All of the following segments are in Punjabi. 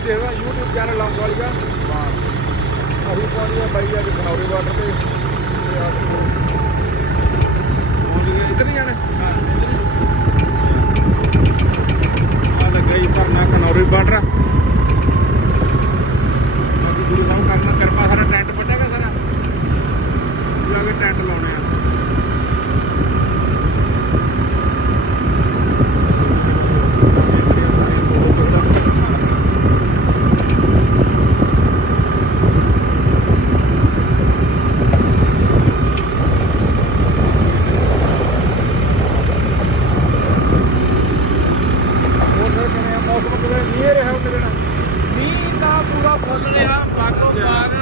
ਉਹੀ ਦੇਖਦਾ YouTube ਚੈਨਲ ਲੰਗ ਵਾਲੀ ਆ ਅਸੀਂ ਪਹੁੰਚ ਬਾਈ ਅੱਜ ਖਨੌਰੀ ਬਾਰਡਰ ਤੇ। ਤੇ ਆ ਉਹ ਵੀ ਇੱਧਰ ਨਹੀਂ ਜਾਣਾ ਆ ਲੱਗਾ ਹੀ ਧਰਨਾ ਖਨੌਰੀ ਬਾਰਡਰ ਅਸੀਂ ਗੁਰੂ ਸਾਹਿਬ ਕਰਨਾ ਕਿਰਪਾ ਸਾਰਾ ਟੈਂਟ ਪੱਟੇਗਾ ਸਾਰਾ ਜਾ ਕੇ ਟੈਂਟ ਲਾਉਣੇ ਆ ਹੋਰ ਫਿਰ ਕਿਵੇਂ ਆ ਮੌਸਮ ਕਿਵੇਂ ਨਹੀਂ ਰਿਹਾ ਉਹਦੇ ਨਾਲ ਮੀਂਹ ਤਾਂ ਪੂਰਾ ਫੁੱਲ ਰਿਹਾ ਬਾਗੋ ਬਾਗ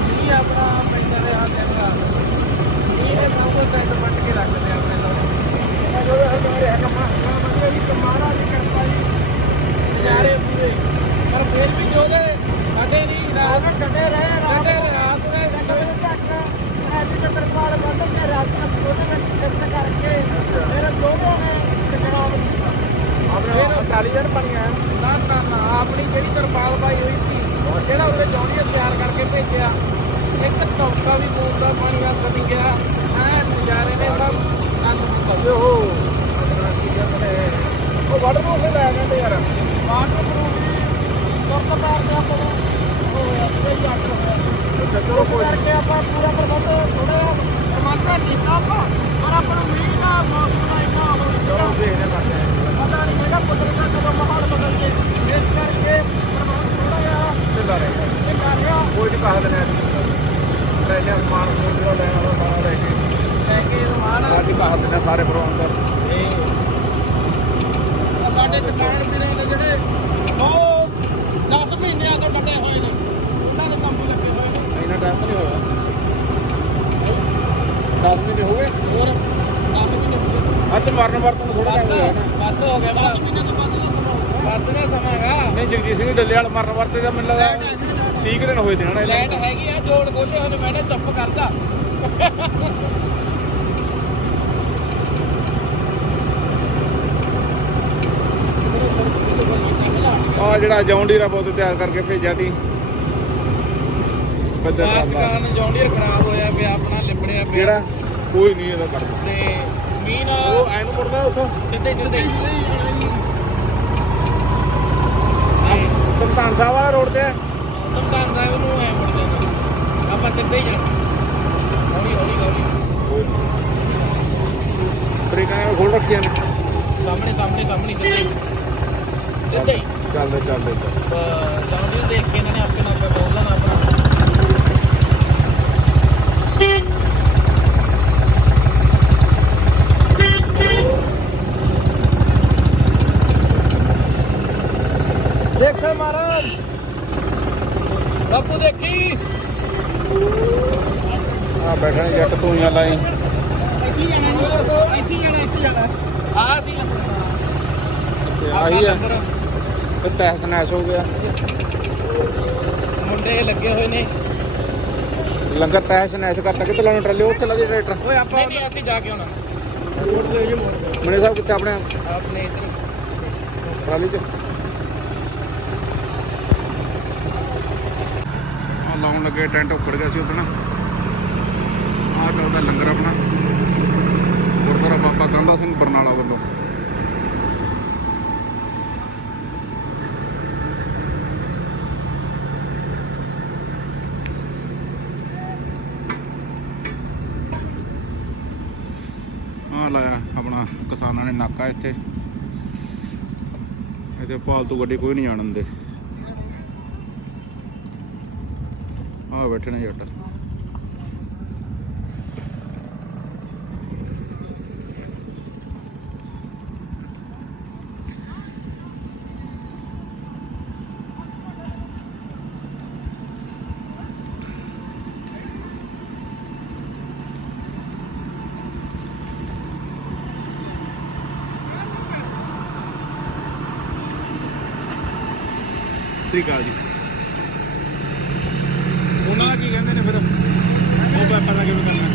ਮੀਂਹ ਆਪਣਾ ਪੈਂਦਾ ਰਿਹਾ ਚੰਗਾ ਮੀਂਹ ਨੇ ਸਭ ਕੁਝ ਸੈੱਟ ਪੱਟ ਕੇ ਰੱਖਦੇ ਆਪਣੇ ਤੋਂ ਨਜ਼ਾਰੇ ਪੂਰੇ ਪਰ ਫਿਰ ਵੀ ਜੋਦੇ ਸਾਡੇ ਨਹੀਂ ਰਾਤ ਕੱਢੇ ਰਹੇ ਰਾਤ ਰਾਤ ਨੇ ਕੱਢੇ ਤੱਕ ਐਡੀ ਤੇ ਤਰਪਾਲ ਬੰਦ ਕੇ ਰਾਤ ਨੂੰ ਕੋਨੇ ਵਿੱਚ ਸਿੱਟ ਕਰਕੇ ਫਿਰ ਦੋਨੋਂ ਨੇ ਟਕਰਾਅ ਆਪਣੇ ਚਾਲੀ ਜਣ ਬਣੀਆਂ ਨਾ ਨਾ ਨਾ ਆਪਣੀ ਜਿਹੜੀ ਤਰਪਾਲ ਪਾਈ ਹੋਈ ਸੀ ਜਿਹੜਾ ਉਹਦੇ ਜੌਨੀਅਰ ਤਿਆਰ ਕਰਕੇ ਭੇਜਿਆ ਇੱਕ ਟੌਕਾ ਵੀ ਬੋਲਦਾ ਪਾਣੀ ਦਾ ਕਦੀ ਗਿਆ ਐ ਨਜ਼ਾਰੇ ਨੇ ਸਭ ਅੰਦ ਤੇ ਉਹ ਆਪਣਾ ਕੀ ਕਹਿੰਦੇ ਨੇ ਵਾਟਰ ਨੂੰ ਉੱਥੇ ਲੈ ਜਾਂਦੇ ਯਾਰ। ਤੁਰਤ ਆਪਾਂ ਨੂੰ ਉਹ ਆਪੇ ਹੋਇਆ। ਚਲੋ ਕੋਈ ਕਰਕੇ ਆਪਾਂ ਪੂਰਾ ਪ੍ਰਬੰਧ ਥੋੜਾ ਟਮਾਟਰ ਕੀਤਾ ਆਪਾਂ ਪਰ ਆਪਾਂ ਨੂੰ ਮੀਂਹ ਦਾ ਮੌਸਮ ਦਾ ਇੰਨਾ ਹੋ ਚਲੋ ਦੇਖਦੇ ਕਰਦੇ ਪਤਾ ਨਹੀਂ ਹੈਗਾ ਕੁਦਰਤ ਦਾ ਕਦੋਂ ਮਾਹੌਲ ਬਦਲ ਜੇ ਇਸ ਕਰਕੇ ਪ੍ਰਬੰਧ ਥੋੜਾ ਜਿਹਾ ਢਿੱਲਾ ਰਹੇਗਾ ਇਹ ਕਰ ਰਿਹਾ ਕੋਈ ਨਹੀਂ ਕਾਹ ਦੇਣਾ ਲੈ ਲਿਆ ਸਮਾਨ ਸਮੂਨ ਜਿਹੜਾ ਲੈਣਾ ਉਹ ਸਾਰਾ ਲੈ ਕੇ ਲੈ ਕੇ ਰਮਾਨ ਅੱਜ ਕਾਹ ਦੇਣਾ ਸਾਰੇ ਪ੍ਰਬੰਧ ਆ ਸਾਡੇ ਕਿਸਾਨ ਵੀਰਾਂ ਦੇ ਜਿਹੜੇ ਬਹੁਤ 10 ਮਹੀਨਿਆਂ ਤੋਂ ਡਟੇ ਹੋਏ ਨੇ ਉਹਨਾਂ ਦੇ ਕੰਮ ਲੱਗੇ ਹੋਏ ਨੇ। ਇੰਨਾ ਟਾਈਮ ਨਹੀਂ ਹੋਇਆ। 10 ਮਹੀਨੇ ਹੋ ਗਏ? ਹੋਰ 10 ਮਹੀਨੇ ਹੋ ਗਏ। ਅੱਜ ਮਰਨ ਵਰਤਨ ਥੋੜਾ ਟਾਈਮ ਹੋਇਆ। ਨਾ ਵੱਧ ਹੋ ਗਿਆ 10 ਮਹੀਨੇ ਤੋਂ ਵੱਧ ਦਾ ਸਮਾਂ ਵੱਧ ਦਾ ਸਮਾਂ ਹੈਗਾ। ਨਹੀਂ ਜਗਜੀਤ ਸਿੰਘ ਡੱਲੇ ਵਾਲ ਮਰਨ ਵਰਤੇ ਦਾ ਮੈਨੂੰ ਲੱਗਦਾ 30 ਕੁ ਦਿਨ ਹੋਏ ਦੇਣਾ ਲਾਈਟ ਹੈਗੀ ਆ ਜੋੜ ਗੋਲੇ ਹੁਣ ਮੈਂ ਨਾ ਚੁੱਪ ਕਰਦਾ ਆ ਜਿਹੜਾ ਜੌਂਡੀਰਾ ਬਹੁਤ ਤਿਆਰ ਕਰਕੇ ਭੇਜਿਆ ਤੀ ਬੱਦਲ ਬਾਸ ਕਾਰਨ ਜੌਂਡੀਅਰ ਖਰਾਬ ਹੋਇਆ ਪਿਆ ਆਪਣਾ ਲਿਬੜਿਆ ਪਿਆ। ਕਿਹੜਾ? ਕੋਈ ਨਹੀਂ ਇਹਦਾ ਕਰਦਾ ਤੇ ਮੀਂਹ ਨਾਲ ਉਹ ਐਨੂੰ ਮੁੜਦਾ ਉੱਥੋਂ? ਸਿੱਧੇ ਸਿੱਧੇ। ਕਪਤਾਨ ਸਾਹਿਬ ਵਾਲਾ ਰੋਡ ਤੇ ਹੈ? ਤਮਤਾਨ ਸਾਹਿਬ ਨੂੰ ਐ ਮੁੜ ਜਾਣਾ ਆਪਾਂ ਸਿੱਧੇ ਹੀ ਜਾਣਾ। ਹੌਲੀ ਹੌਲੀ ਹੌਲੀ। ਬ੍ਰੇਕਾਂ ਨਾਲ ਖੋਲ ਰੱਖੀਆਂ ਨੇ। ਸਾਹਮਣੇ ਸਾਹਮਣੇ ਸਾਹਮਣੇ ਸਿੱਧੇ। ਹੀ। ਸਿੱਧੇ ਹੀ। ਚੱਲਦੇ ਚੱਲਦੇ ਦੇਖ ਕੇ ਇਹਨਾਂ ਨੇ ਆਪੇ ਨਾਲ ਬੋਲ ਲੈਣਾ ਆਪਣਾ। ਦੇਖੋ ਮਹਾਰਾਜ। ਬਾਪੂ ਦੇਖੀ। ਆ ਬੈਠਾ ਨੇ ਜੱਟ ਤੂੰੀਆਂ ਲਾਈ। ਇੱਥੇ ਜਾਣਾ ਨਹੀਂ ਇੱਥੇ ਜਾਣਾ ਇੱਥੇ ਜਾਣਾ। ਆ ਸੀ ਤੇ ਆਹੀ ਆ। ਤੇ ਤਹਿਸ ਨਹਿਸ ਹੋ ਗਿਆ। ਮੁੰਡੇ ਲੱਗੇ ਹੋਏ ਨੇ। ਲੰਗਰ ਤਹਿਸ ਨਹਿਸ ਕਰਤਾ। ਕਿਤੇ ਲਾਉਣ ਟਰਾਲੇ? ਉਹ ਚੱਲਾ ਦੀ ਟਰੈਕਟਰ। ਓਏ ਨਹੀਂ ਨਹੀਂ ਅਸੀਂ ਜਾ ਕੇ ਆਉਣਾ। ਮਣੇ ਸਾਹਿਬ ਕਿੱਥੇ ਆਪਣੇ? ਆਪਣੇ ਇੱਧਰ। ਟਰਾਲੀ ਤੇ। ਆ ਲਾਉਣ ਲੱਗੇ ਟੈਂਟ ਉੱਪੜ ਗਿਆ ਸੀ ਉਦੋਂ ਆ ਚੱਲਦਾ ਲੰਗਰ ਆਪਣਾ। ਗੁਰਦੁਆਰਾ ਬਾਬਾ ਗੰਦਾ ਸਿੰਘ ਬਰਨਾਲਾ ਵੱਲੋਂ ਆ ਲਾਇਆ ਆਪਣਾ ਕਿਸਾਨਾਂ ਨੇ ਨਾਕਾ ਇੱਥੇ। ਇਹਦੇ ਪਾਲਤੂ ਗੱਡੀ ਕੋਈ ਨਹੀਂ ਆਣ ਦਿੰਦੇ। ਆ ਬੈਠੇ ਨੇ ਜੱਟ। ਸ੍ਰੀ ਅਕਾਲ ਜੀ। ਉਹਨਾਂ ਕੀ ਕਹਿੰਦੇ ਨੇ ਫਿਰ? ਉਹ ਪਾਪਾ ਦਾ ਕਿਵੇਂ ਕਰਨਾ?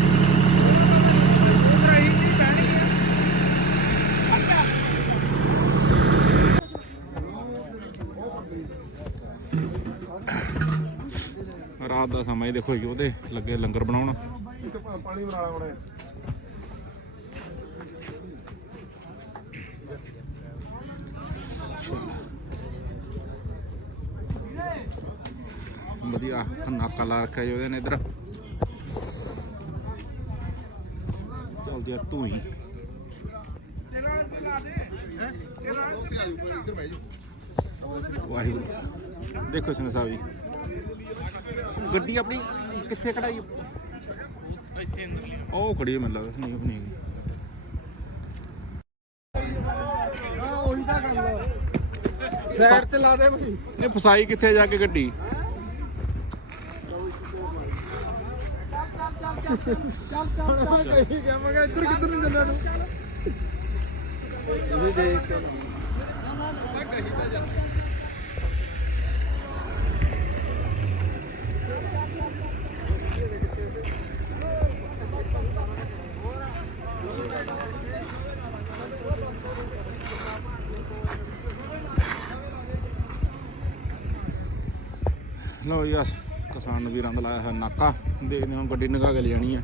ਰਾਤ ਦਾ ਸਮਾਂ ਹੀ ਦੇਖੋ ਜੀ, ਉਹਦੇ ਲੱਗੇ ਲੰਗਰ ਬਣਾਉਣ। ਪਾਣੀ ਬਣਾ ਵਧੀਆ ਨਾਕਾ ਲਾ ਰੱਖਿਆ ਜੀ ਉਹਦੇ ਨੇ ਇੱਧਰ। ਚਲਦੀ ਆ ਤੂੰ ਹੀ ਵਾਹਿਗੁਰੂ। ਦੇਖੋ ਸਿੰਘ ਸਾਹਿਬ ਜੀ ਗੱਡੀ ਆਪਣੀ ਕਿੱਥੇ ਖੜਾਈ ਇੱਥੇ ਅੰਦਰ ਉਹ ਖੜੀ ਮੈਨੂੰ ਲੱਗਦਾ ਨਹੀਂ ਆਪਣੀ ਹੈਗੀ। ਹਾਂ ਉਹੀ ਤਾਂ ਗੱਲ ਆ ਸਾਈਡ ਤੇ ਲਾ ਦੇ ਬਈ ਇਹ ਫਸਾਈ ਕਿੱਥੇ ਜਾ ਕੇ ਗੱਡੀ? ਮੈਂ ਕਹੀ ਗਿਆ ਮੈਂ ਕਿਹਾ ਇੱਧਰ ਕਿੱਧਰ ਨੂੰ ਚੱਲਿਆ ਤੂੰ ਤੁਸੀਂ ਦੇਖ ਕੇ ਲਓ ਜੀ। ਆਸ ਕਿਸਾਨ ਵੀਰਾਂ ਦਾ ਲਾਇਆ ਹੈ ਨਾਕਾ। ਦੇਖਦੇ ਹਾਂ ਗੱਡੀ ਨਗਾ ਕੇ ਲੈ ਜਾਣੀ ਹੈ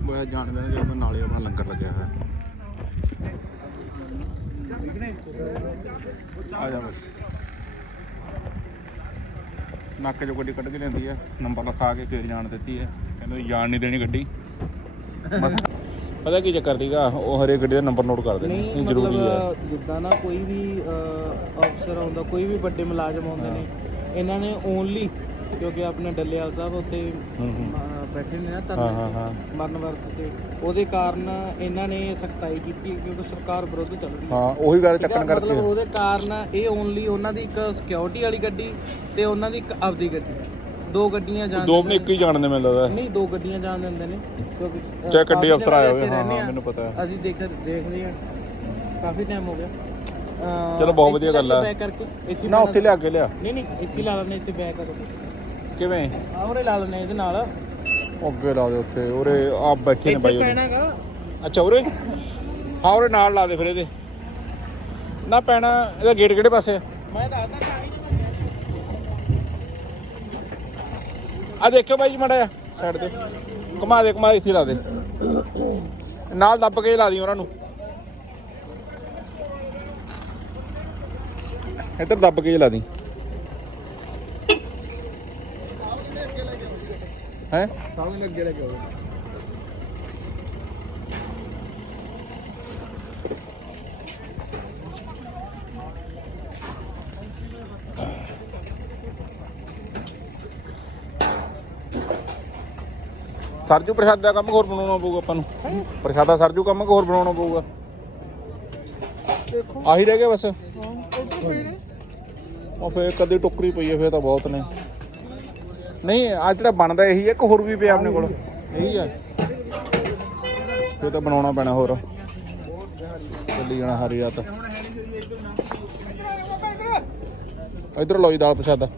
ਬੜਾ ਜਾਣਦੇ ਨੇ ਜਦੋਂ ਨਾਲੇ ਆਪਣਾ ਲੰਗਰ ਲੱਗਿਆ ਹੋਇਆ। ਆ ਜਾ ਬਈ ਨਾਕੇ ਚੋਂ ਗੱਡੀ ਕੱਢ ਕੇ ਲੈਂਦੀ ਹੈ ਨੰਬਰ ਲਿਖਾ ਕੇ ਫੇਰ ਜਾਣ ਦਿੱਤੀ ਹੈ ਕਹਿੰਦੇ ਜਾਣ ਨਹੀਂ ਦੇਣੀ ਗੱਡੀ। ਪਤਾ ਕੀ ਚੱਕਰ ਦੀਗਾ ਉਹ ਹਰੇ ਗੱਡੀ ਦਾ ਨੰਬਰ ਨੋਟ ਕਰਦੇ ਨੇ ਨਹੀਂ ਇਹ ਜ਼ਰੂਰੀ ਹੈ ਜਿੱਦਾਂ ਨਾ ਕੋਈ ਵੀ ਅਫਸਰ ਆਉਂਦਾ ਕੋਈ ਵੀ ਵੱਡੇ ਮੁਲਾਜ਼ਮ ਆਉਂਦੇ ਨੇ ਇਹਨਾਂ ਨੇ ਓਨਲੀ ਕਿਉਂਕਿ ਆਪਣੇ ਡੱਲੇਵਾਲ ਸਾਹਿਬ ਅਹ, ਬੈਠੇ ਨੇ ਨਾ ਹਾਂ ਧਰਨੇ ਹਾਂ ਹਾਂ। ਮਰਨ ਵਰਤ ਤੇ। ਉਹਦੇ ਕਾਰਨ ਇਹਨਾਂ ਨੇ ਸਖਤਾਈ ਕੀਤੀ ਕਿਉਂਕਿ ਸਰਕਾਰ ਵਿਰੁੱਧ ਚੱਲ ਰਹੀ ਹੈ। ਹਾਂ ਉਹੀ ਗੱਲ ਠੀਕ ਆ? ਚੱਕਣ ਕਰਕੇ। ਮਤਲਬ ਉਹਦੇ ਕਾਰਨ ਇਹ ਓਨਲੀ ਉਹਨਾਂ ਦੀ ਇੱਕ ਸਿਕਿਉਰਿਟੀ ਵਾਲੀ ਗੱਡੀ ਤੇ ਉਹਨਾਂ ਦੀ ਇੱਕ ਆਪਦੀ ਗੱਡੀ। ਦੋ ਗੱਡੀਆਂ ਜਾਣ ਦੋ ਵੀ ਇੱਕ ਹੀ ਜਾਣਦੇ ਮੈਨੂੰ ਲੱਗਦਾ। ਨਹੀਂ ਦੋ ਗੱਡੀਆਂ ਜਾਣ ਦਿੰਦੇ ਨੇ। ਕਿਉਂਕਿ ਅਹ, ਚਾਹੇ ਕਾਫੀ ਅਫਸਰ ਆਇਆ ਹੋਵੇ, ਇੱਥੇ ਹਾਂ, ਰਹਿੰਦੇ ਹਾਂ, ਆ। ਮੈਨੂੰ ਪਤਾ ਹੈ। ਅਸੀਂ ਦੇਖ ਦੇਖਦੇ ਆ ਕਾਫੀ ਟਾਈਮ ਹੋ ਗਿਆ। ਚਲੋ, ਬਹੁਤ ਵਧੀਆ ਗੱਲ ਆ। ਬੈਕ ਕਰਕੇ ਇੱਥੇ ਨਾ ਉੱਥੇ ਲਿਆ ਕੇ ਲਿਆ। ਨਹੀਂ ਨਹੀਂ ਇੱਥੇ ਲਾ ਲੈਣੇ ਇੱਥੇ ਬੈਕ ਕਰੋ। ਕਿਵੇਂ? ਆਉਰੇ ਲਾ ਲੈਣੇ ਇਹਦੇ ਨਾਲ। ਅੱਗੇ ਲਾ ਦੇ ਉੱਥੇ ਉਰੇ ਆਪ ਬੈਠੇ ਨੇ ਬਾਈ ਉਰੇ ਪੈਣਾਗਾ ਅੱਛਾ ਉਰੇ? ਹਾਂ ਉਰੇ ਨਾਲ ਲਾ ਦੇ ਫਿਰ ਇਹਦੇ। ਨਾ ਪੈਣਾ ਇਹਦਾ ਗੇਟ ਕਿਹੜੇ ਪਾਸੇ ਆ? ਮੈਂ ਦੱਸਦਾ ਟਾਣੀ ਆ ਦੇਖਿਓ ਬਾਈ ਜੀ ਮੜਾ ਸਾਈਡ ਤੇ। ਘੁਮਾ ਦੇ ਘੁਮਾ ਦੇ, ਇੱਥੇ ਲਾ ਦੇ। ਨਾਲ ਦੱਬ ਕੇ ਲਾ ਦੀ ਉਹਨਾਂ ਨੂੰ। ਇੱਧਰ ਦੱਬ ਕੇ ਲਾ ਦੀ। ਹੈ? ਸਾਹਮਣੇ ਅੱਗੇ ਲੈ ਕੇ ਆਓ ਸਰਜੂ ਪ੍ਰਸ਼ਾਦ ਦਾ ਕੰਮ ਹੋਰ ਬਣਾਉਣਾ ਪਊਗਾ ਆਪਾਂ ਨੂੰ। ਪ੍ਰਸ਼ਾਦਾ ਸਰਜੂ ਕੰਮ ਹੋਰ ਬਣਾਉਣਾ ਪਊਗਾ। ਆਹੀ ਰਹਿ ਗਿਆ ਬਸ। ਉਹ ਫੇਰ ਕਦੀ ਟੁਕਰੀ ਪਈ ਹੈ ਫੇਰ ਤਾਂ ਬਹੁਤ ਨੇ। ਨਹੀਂ ਆ ਜਿਹੜਾ ਬਣਦਾ ਇਹੀ ਹੈ ਕਿ ਹੋਰ ਵੀ ਪਿਆ ਆਪਣੇ ਕੋਲ? ਇਹੀ ਹੈ। ਫੇਰ ਤਾਂ ਬਣਾਉਣਾ ਪੈਣਾ ਹੋਰ। ਚੱਲੀ ਜਾਣਾ ਹਰੀ ਰਾਤ। ਇਧਰ ਜੀ ਦਾਲ ਪ੍ਰਸ਼ਾਦਾ।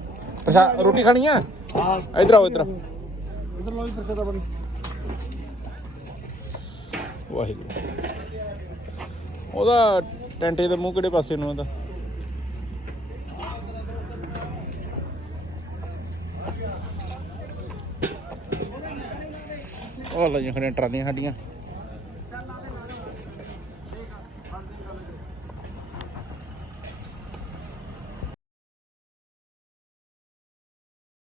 ਪ੍ਰਸ਼ਾਦ ਰੋਟੀ ਖਾਣੀ ਆ? ਹਾਂ ਇਧਰ ਆਓ ਇਧਰ। ਇਧਰ ਲੋ ਦਾ ਬਣੀ ਵਾਹਿਗੁਰੂ। ਉਹਦਾ ਟੈਂਟੇ ਦੇ ਮੂੰਹ ਕਿਹੜੇ ਪਾਸੇ ਨੂੰ ਉਹਦਾ? ਉਹ ਲੈ ਜੀ ਟਰਾਲੀਆਂ ਸਾਡੀਆਂ।